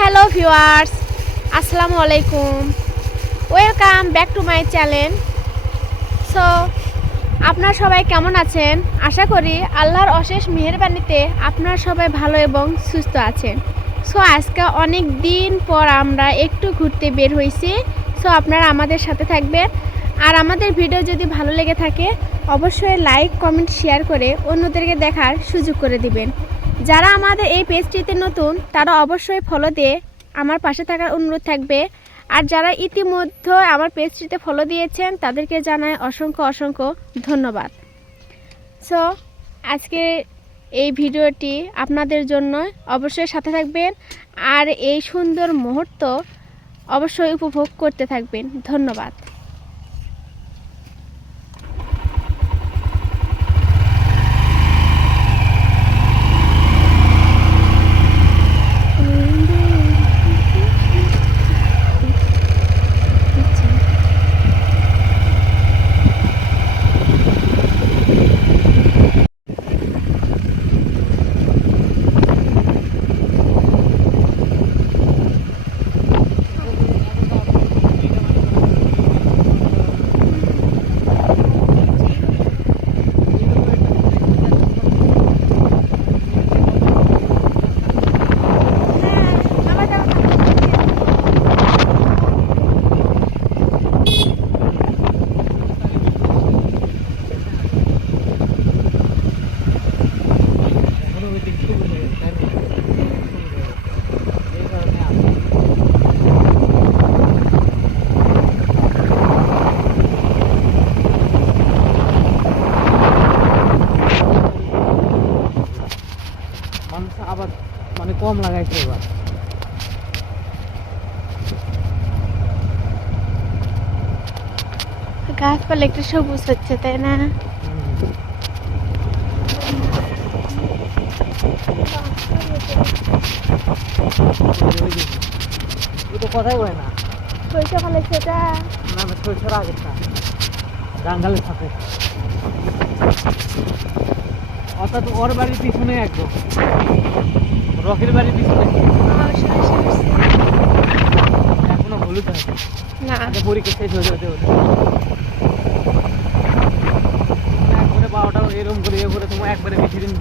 Hello viewers, আসসালামু আলাইকুম। Welcome back to my channel so আপনারা সবাই কেমন আছেন? আশা করি আল্লাহর অশেষ মেহেরবানিতে আপনারা সবাই ভালো এবং সুস্থ আছেন। সো আজকে অনেক দিন পর আমরা একটু ঘুরতে বের হয়েছি সো আপনারা আমাদের সাথে থাকবেন। আর আমাদের ভিডিও যদি ভালো লেগে থাকে, অবশ্যই লাইক কমেন্ট শেয়ার করে অন্যদেরকে দেখার সুযোগ করে দিবেন। যারা আমাদের এই পেজটিতে নতুন, তারা অবশ্যই ফলো দিয়ে আমার পাশে থাকার অনুরোধ থাকবে। আর যারা ইতিমধ্যে আমার পেজটিতে ফলো দিয়েছেন, তাদেরকে জানায় অসংখ্য অসংখ্য ধন্যবাদ। সো আজকে এই ভিডিওটি আপনাদের জন্য অবশ্যই সাথে থাকবেন, আর এই সুন্দর মুহূর্ত অবশ্যই উপভোগ করতে থাকবেন। ধন্যবাদ। আবার মানে কম লাগাইছে এবার গাছপালা একটু সবুজ হচ্ছে তাই না কথাই বলে না সরিষা ফলে সেটা না অর্থাৎ ওর বাড়ির পিছনে একদম রকের বাড়ির পিছনে এখনও হলুদ আছে না পরীক্ষা শেষ হয়ে যাবে ওটা একবারে বারোটা এরকম করে ইয়ে করে তোমার একবারে বেশি দিন